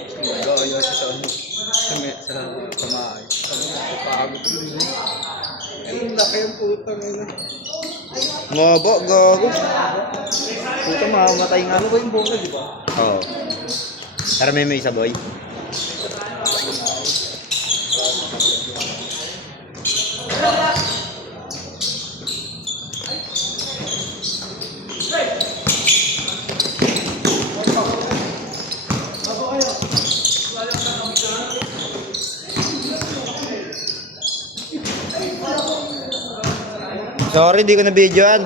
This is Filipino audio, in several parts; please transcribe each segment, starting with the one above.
Nag-aayo siya sa ano. Sa pamahay. Pagod rin. Ang laki yung putang ina. Ngabo, gago. Puta mamamatay nga. Ano ba yung bola, di ba? Oo. Tara may isa boy. Sorry, di ko na videoan.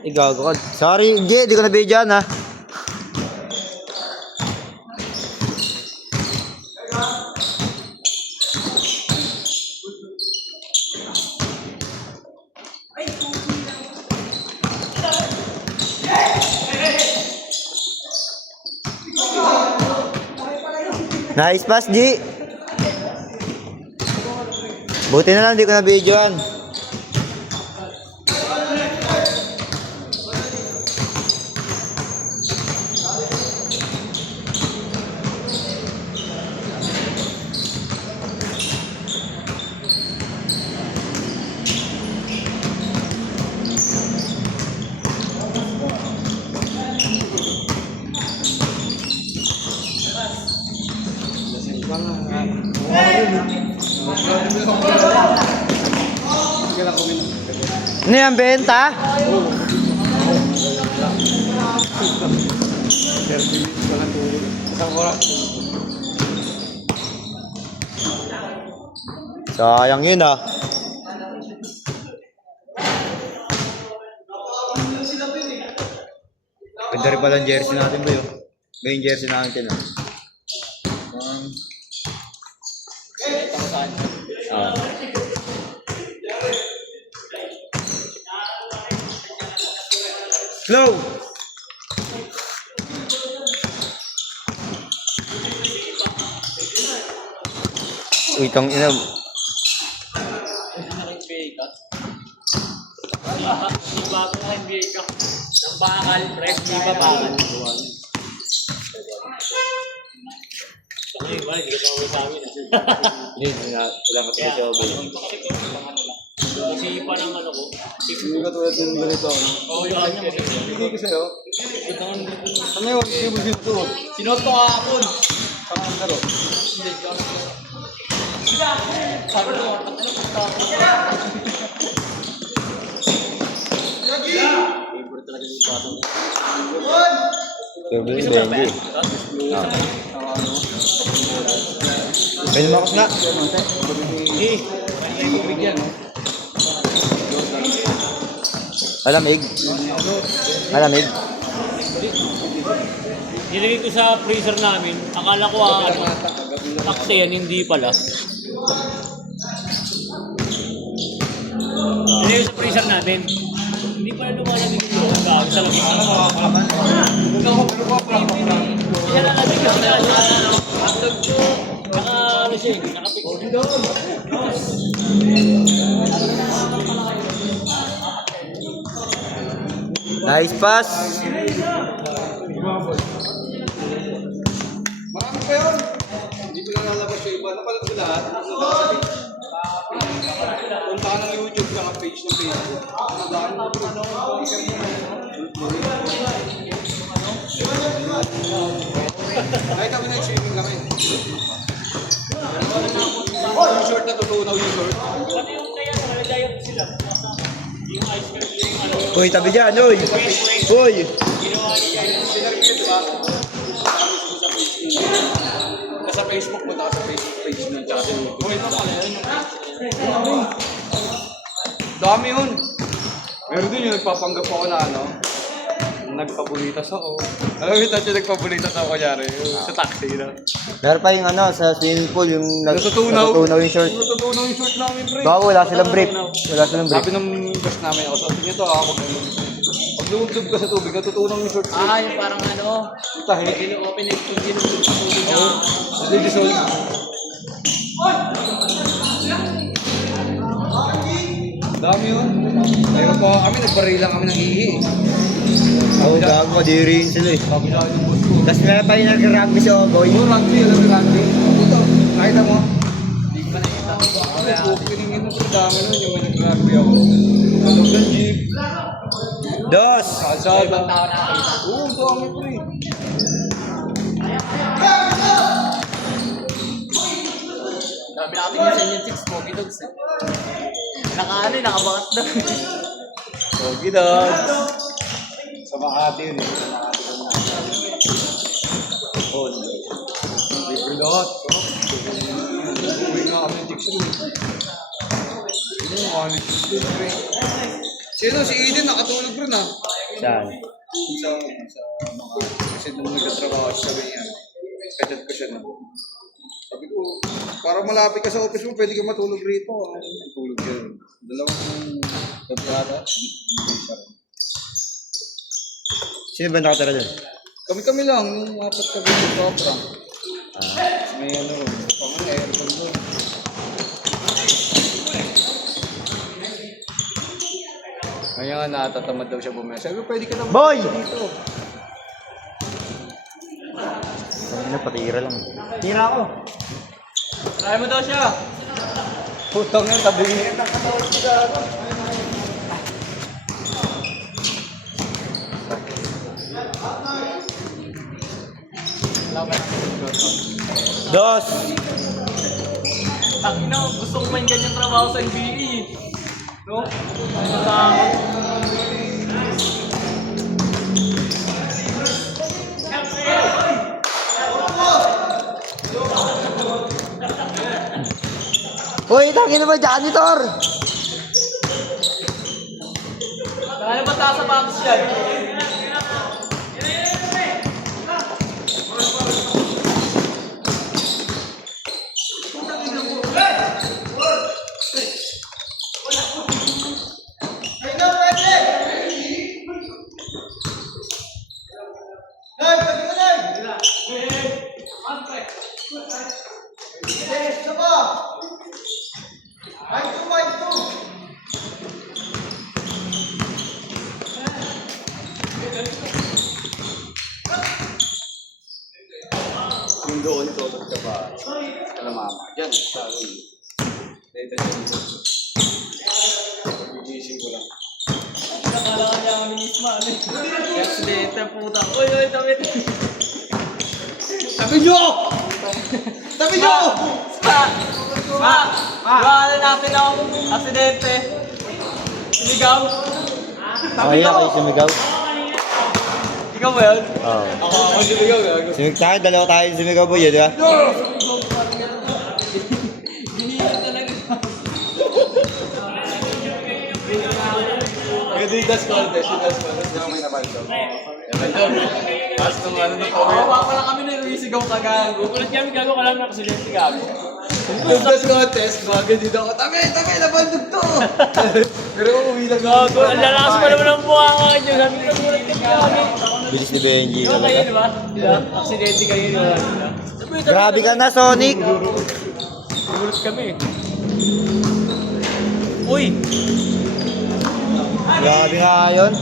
Igago ka. Sorry, hindi ko na videoan ha. Nice pass, G. Buti na lang di ko na videoan. Ano yan, benta? Sayang yun ah. Ganda rin pala ang jersey natin ba yun? Yung jersey natin ah. Slow! Uy, tang ina. Bago nga NBA ka. Ng bakal, press, di ba bakal? Bakit ba? Hindi ka pa sa amin. Hindi, wala ka pa siya. Kasi pa ng ano ko. Hindi ka tulad ng ganito. Oo, yun niya. Hindi ko sa'yo. Ano yung hindi mo sinusunod? Sinuot ko kahapon. Saan ang laro? Hindi, sabi ko, ano punta ako? Favorite talaga yung batang. Benji. Pwede makos nga. Eh, may tubig yan. Malamig. Malamig. Nilagay ko sa freezer namin. Akala ko ano, taksi yan, hindi pala. Nilagay sa freezer natin. Hindi pala lumalamig yung mga gawin sa labis. Kaya nalamig yung ano. Hotdog ko. Ano siya eh, nakapik. Nice pass. Marami pa yun. Hindi ko lang lalabas sa iba. Napalag ko lahat. Punta ka ng YouTube ka page ng Facebook. Ay, kami nag-swimming kami. Yung short na tutunaw yung short. Ano yung kaya nalagayot sila? Yung ice cream, yung ano. Uy, tabi dyan, uy. Uy. Ginawa niya yun. Sinarip yun, diba? Sa Facebook mo, sa Facebook. page nun, tsaka sa YouTube. Uy, ito pala yun yung Dami yun. Meron din yung nagpapanggap ako na ano, nagpabulitas ako. Alam mo, yung nagpabulitas ako kunyari, yung sa taxi na. Meron pa yung ano, sa swimming pool, yung Natutunaw. natutunaw yung short. Natutunaw yung short namin, pre. Baka wala silang brief. Wala silang brief. Sabi ng boss namin ako, sabi niya to ako, pag lumubdob ka sa tubig, natutunaw yung short. yung parang ano, Yung tahi. ino-open it kung ginugod sa tubig na. Hindi dissolve. Dami yun. Ayun po kami, nagbarilang kami ng ihi. Oo, gago, kadiri yun sila eh. Sabi sa akin ng boss ko. Tapos meron pa yung nag-rugby sa Oboy. Oh, rugby, alam mo rugby. Ito, nakita mo? Hindi ko pa nakita. Ako, piningin mo sa dami nun, yung may nag-rugby ako. Tulog ng jeep. Dos! Kalsada. Ibang tao nakakita. Oo, dami ko eh. Dami natin yung Senyan 6, Pogi Dogs eh. Nakaano eh, nakabangat daw. Pogi dogs. Sa Makati yun eh. Sa Makati yun. Oh, libre lahat. Uwi nga kami ng Dixon eh. Ano, kami ng Dixon eh. Sino? Si Eden nakatulog rin ah. Saan? Sa mga, kasi nung nagtatrabaho siya sabi niya, kachat ko siya na. Sabi ko, para malapit ka sa office mo, pwede ka matulog rito. Tulog yan. Dalawang kontrata. Sino ba nakatara doon? Kami-kami lang, yung apat kami sa Sopra. May ano, pang aircon doon. Kaya nga natatamad daw siya bumili. Sabi ko, pwede ka na Boy! dito. Ano, patira lang. Tira ako. Try mo daw siya. Putang yan, tabi niya. Nakatawag siya. Dos! Takina, gusto ko man ganyan trabaho sa NBA. No? Masakot. Uy, tangin naman, janitor! Kaya ba taas sa box yan? Yung doon, tutog ka ba? Kala mama. Diyan, sa room. Dito dito. Gigising ko lang. Nakala ka niya kami ni Isma. Accidente, puta. Uy, damit. Tabi nyo! Tabi nyo! Wala natin ako. Aksidente. Sumigaw. Oh, yeah, kayo sumigaw. Ikaw ba yun? Oo. Ako siligaw. Tayo, dalawa tayo sumigaw boy, di ba? Ginilin talaga. Yung Didas Cortez, yung Didas Cortez na may nabanto. Tapos nung ano na po. Kawawa pala kami na lumisigaw ka gago. Kulat kami gago ka lang na aksidente gago. Didas Cortez, bagay dito ako. Tabi, nabandog to! Pero uuwi lang ako. Gago, ang lalakas pa naman ang mukha ka nyo. Sabi ko, kulat kami kami. Bilis ni Benji. Di ba kayo, di ba? Di ba? Aksidente kayo, di ba? Grabe ka na, Sonic! Kulat kami. Uy! Grabe nga yun.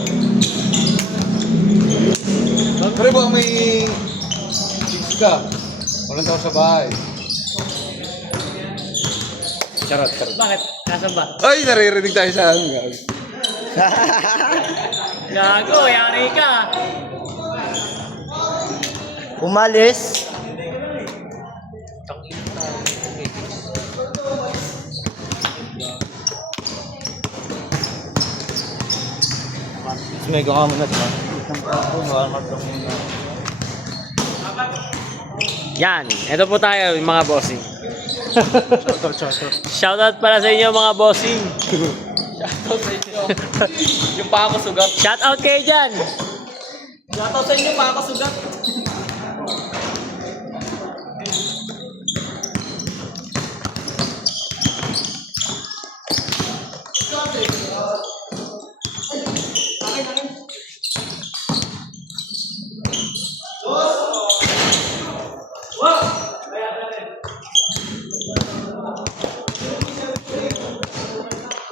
Pero baka may chicks ka. Walang tao sa bahay. Charot. Bakit? Nasaan ba? Ay, naririnig tayo sa ano. Gago, yari ka. Umalis. Mega ka muna, diba? Yan, ito po tayo mga bossing. Shoutout pala sa inyo mga bossing. Shoutout sa inyo. Yung pa ako sugat. Shoutout kayo dyan. Shoutout sa inyo, pa ako sugat.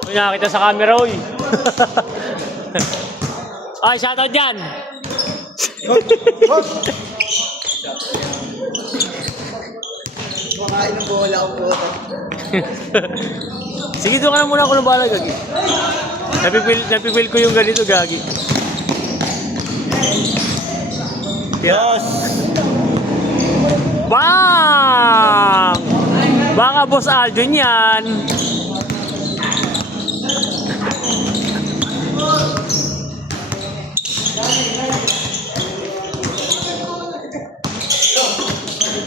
Uy, nakakita sa camera, uy. Ay, shoutout dyan. Makain ng bola ko po. Sige, doon ka na muna ako ng bala, Gagi. Napipil ko yung ganito, Gagi. Yes! Bang! Baka Boss Aldon yan.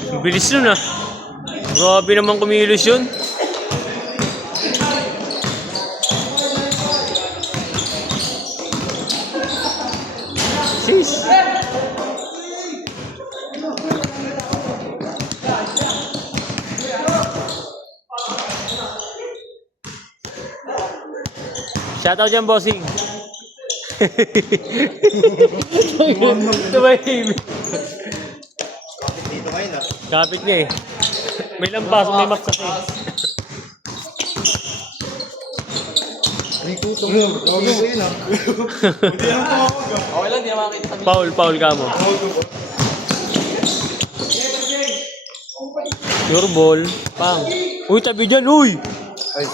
Ang bilis nun ah. Grabe naman kumilos yun. Sheesh. Shoutout dyan, bossing. Tumahimik. Dito ngayon ah. Kapit niya eh. May lampas, may maksak eh. Rikuto mo. Gawin ko yun ah. Okay lang, di na makakita kami. Foul ka mo. Your ball. Pang. Uy, tabi dyan, uy! Ay.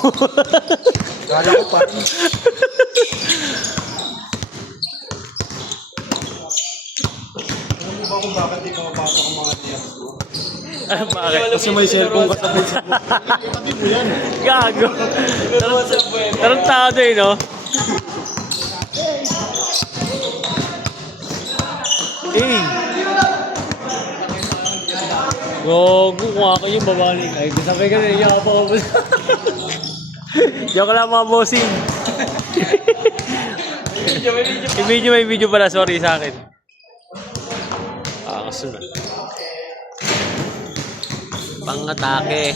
Kala ko pa. Alam mo ba kung bakit di pumapasok ang mga niyas ko? Bakit? Kasi may cellphone ka sa bulsa mo. Tabi mo yan. Gago. Tarantado eh, no? Eh. Gago, kung ako yung babalik. Ay, sabi ka na, iya ka pa. Joke lang mga bossing. May video pala, sorry sa akin. Kasunod. Pang-atake.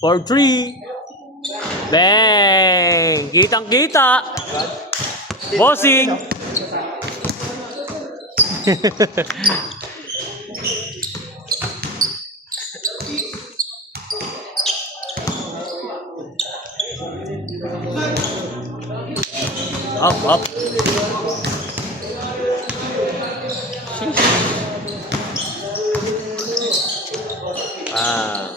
For 3. Bang! Kitang-kita. Bossing. Up. Ah.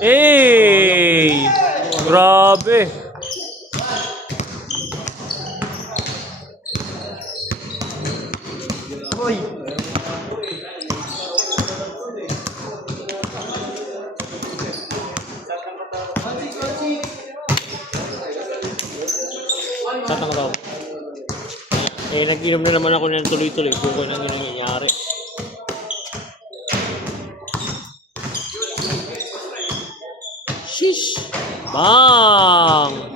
Hey! Grabe! Hoy! Tatang daw. Eh, nag-inom na naman ako ng tuloy-tuloy. Buko lang yung nangyayari. Shish! Bang!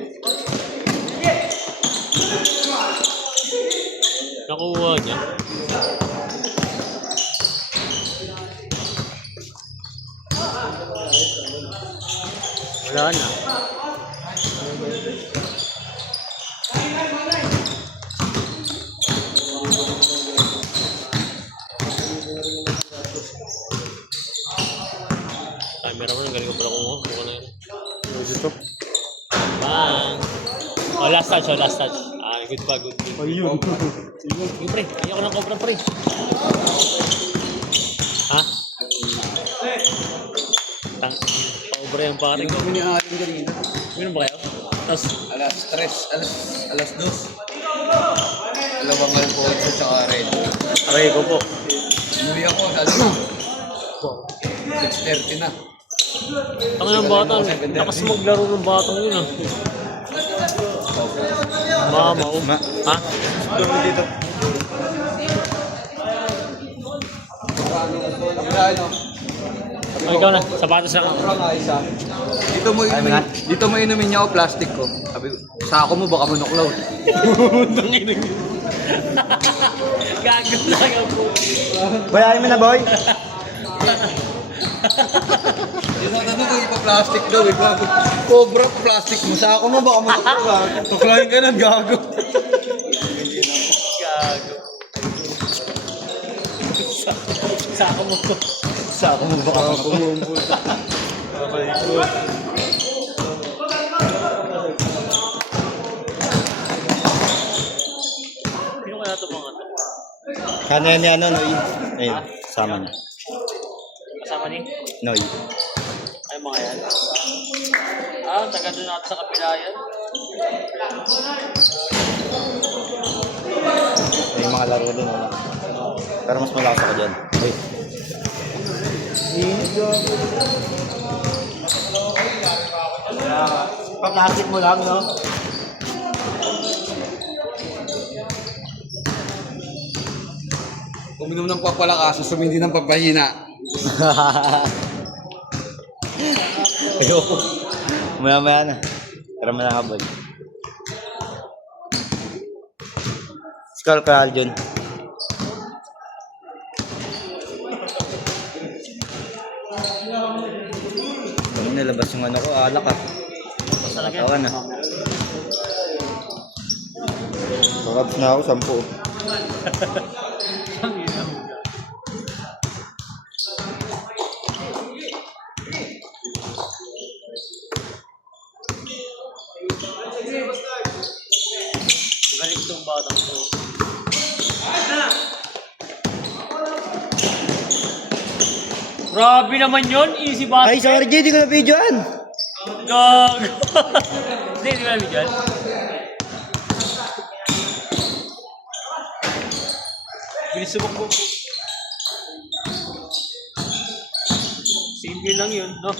Nakuha niya. Wala na. Camera mo, galing ko pala kung mukha na yun. Dito. Bang! Oh, last touch, oh, last touch. Ah, good pa, good. Ayun. Yung pre, ayoko ng cobra pre. Ha? Tang, cobra yung pare ko. Kami ni Alin kanina. Meron ba kayo? Tapos, Alas 2. Dalawang alcohol sa tsaka red. aray ko po. Umuwi ako, sabi ko. 6:30 na. Tanga ng bata, lakas maglaro ng batang yun ah. Mama, ha? Doon dito. Oh, ikaw na, sapatos na. Dito mo inumin niya ako plastic ko. Sabi ko, sako mo baka manuklaw. Gago lang ako. Bayarin mo na, boy. Yung natanong ko, ipa plastic daw. Cobra plastic mo. Sako mo baka manuklaw. Tuklayin ka na, gago. Gago. Sako mo ko. Sako mo baka manuklaw. Sino kaya ito mga ito? Kanya ni ano, Noy? Ayun, sama niya. Kasama ni? Noy. Ay, mga yan. Ah, taga doon natin sa kapila yan. May mga laro doon, ano? Pero mas malakas ako dyan. Uy. Pa-plastic mo lang, no? Uminom ng papalakas, sumindi ng papahina. Ayoko. Maya-maya na. Tara mo na habol. Skull ka, Aljun. Ano nalabas yung ano ko? Alak ah. Nakatawan na. Bakabs na ako, 10. Galing itong batang to. Grabe naman yun, easy basket. Ay, sorry, Jay, di ko na-videoan. Gago. Hindi, di ba namin dyan? Binisubok mo. Simple lang yun, no?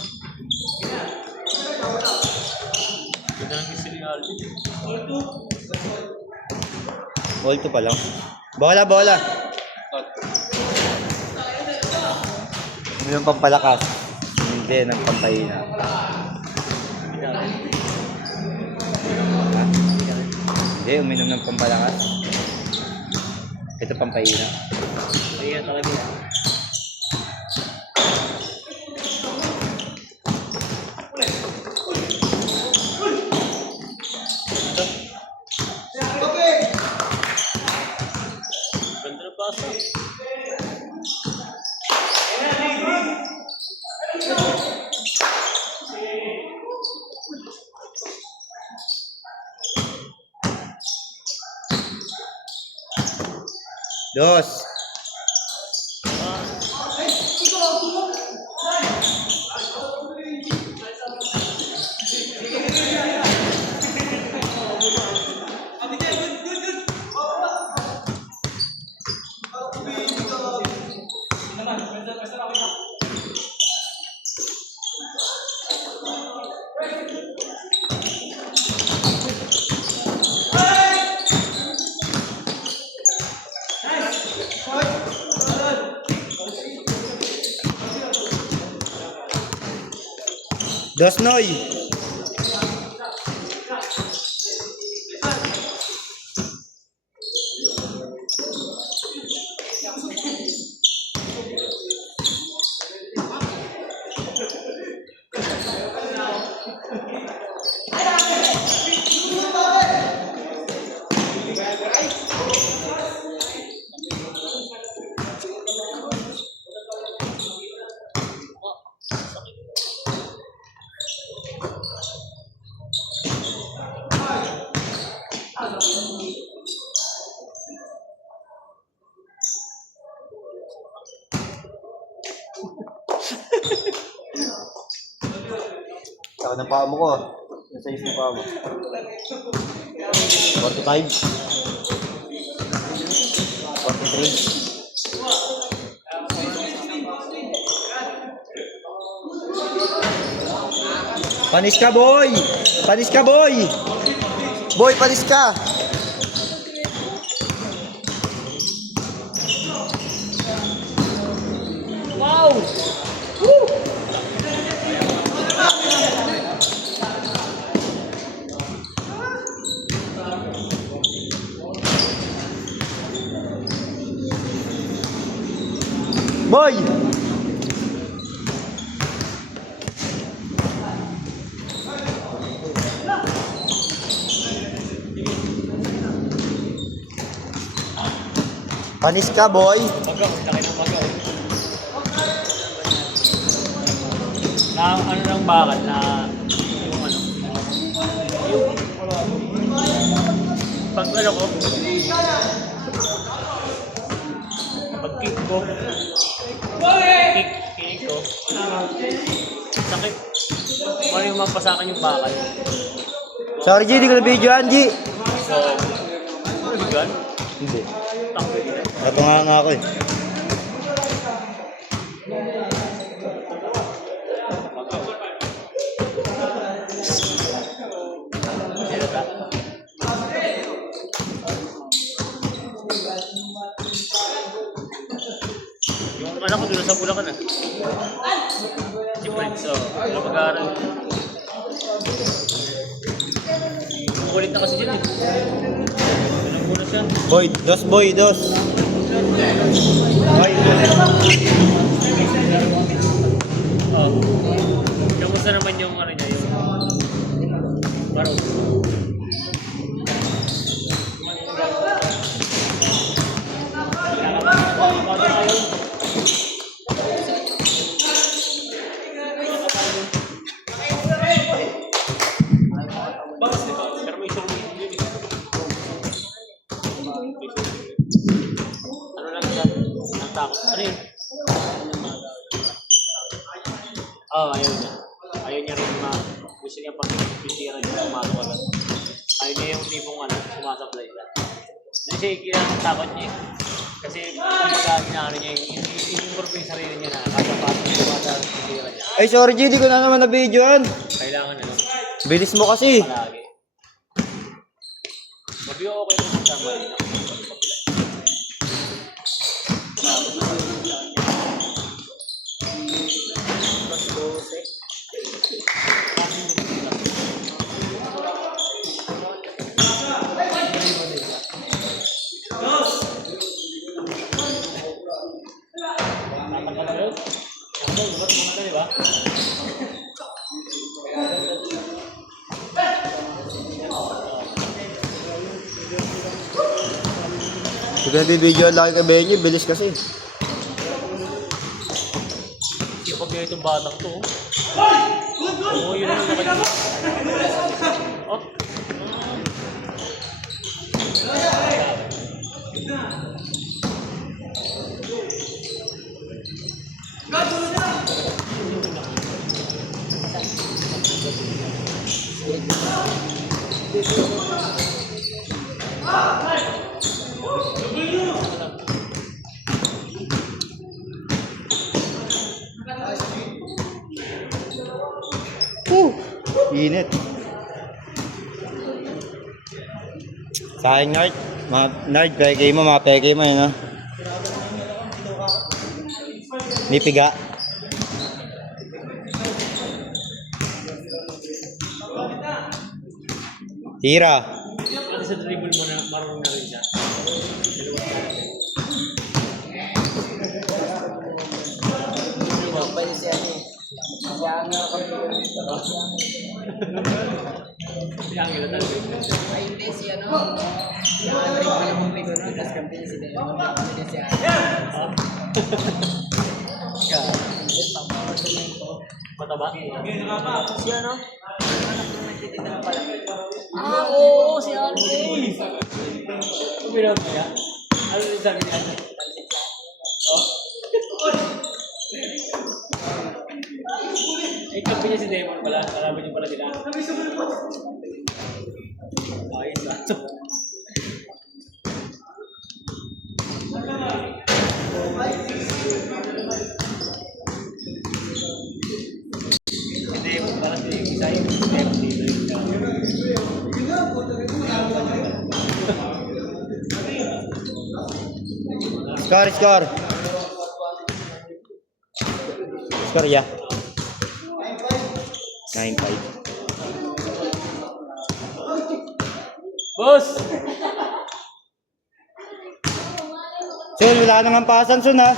Ganda lang yung serial. Ball to pa lang. Bola. Ano yung pampalakas? Hindi, ng pampahina. Hindi, uminom ng pampalakas. Ito pampahina. Ayan talaga. Ganda ng basa. Dos. Dos, Noy. Saka ng paa mo ko. Yung size ng paa mo. 45. 43. Panis ka, boy! Panis ka, boy! Boy, panis ka! Wow! Boy! Panis ka, boy! Bago, laki ng bago. Na ano lang bakal na yung ano. Yung pag ano ko. Pag kick ko. Kick ko. Sakit. Paano yung magpasakan yung bakal? Sorry, G, di ko na-videoan, G! So, ano bigan? Hindi. Takbo yun. Natunga nga ako eh. Yung anak ko doon sa Bulacan ah. Si Prince, so, ano mag-aaral? Kulit na kasi dyan eh. Ilang bulan siya. Boy, dos. Boy, Oh. Kamusta naman yung ano niya, yung baro? Pero may sure yun eh. Ano lang siya? Ang takot. Ano yun? Ayaw niya. Ayaw niya rin gusto niya pag pintira niya pumasok agad. Ayaw niya yung tipong sumasablay siya. Hindi siya takot niya eh. Kasi kumbaga inaano niya in-improve yung sarili niya na kasapasok niya sa pintira niya. ay sorry, G, di ko na naman na-videoan. Kailangan Bilis mo kasi. palagi. Mabiyo okay rin sa tama rin. Di ko na-videoan lagi kay Benji, bilis kasi. Yung pag itong batang to. Oo, yun ang nakikita. Oh. Init. Sa akin, Nard. Mga Nard, peke mo, mga peke mo yun, no? Nipiga. Tira. Kasi sa dribble mo na marunong na rin siya. Si Angela talaga. Ay, hindi si ano. Si Andre ko yung bumili ko noon. Tapos kampi si Deo. Hindi si Mataba? Si ano? Anak nung nagtitinda ng palaki. Ah, oo, si Andre. Kumilang niya. Ano yung sabi niya? Oh? Eh, kampi niya si Demon pala. Kalaban niyo pala sila. Ayos ba? Si Demon pala si Isay. Si Demon dito. Score, score. Score, ya. 9-5. Boss! Sul, wala nang pasan, Sun, ha?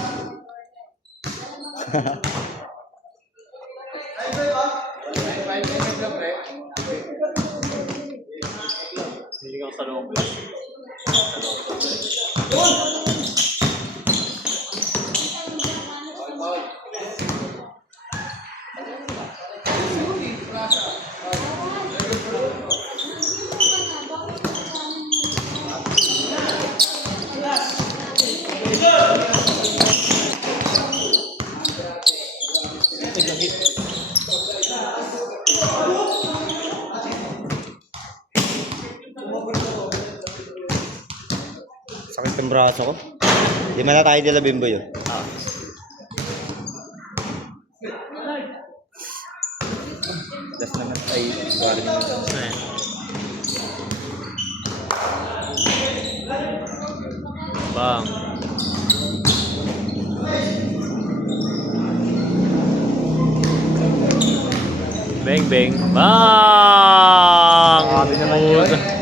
Hindi ka sa loob. Sakit ng braso ko. Di man na tayo nila bimbo yun. Das naman ay warning naman. Bang. Bang, bang. Bang! Grabe naman yun.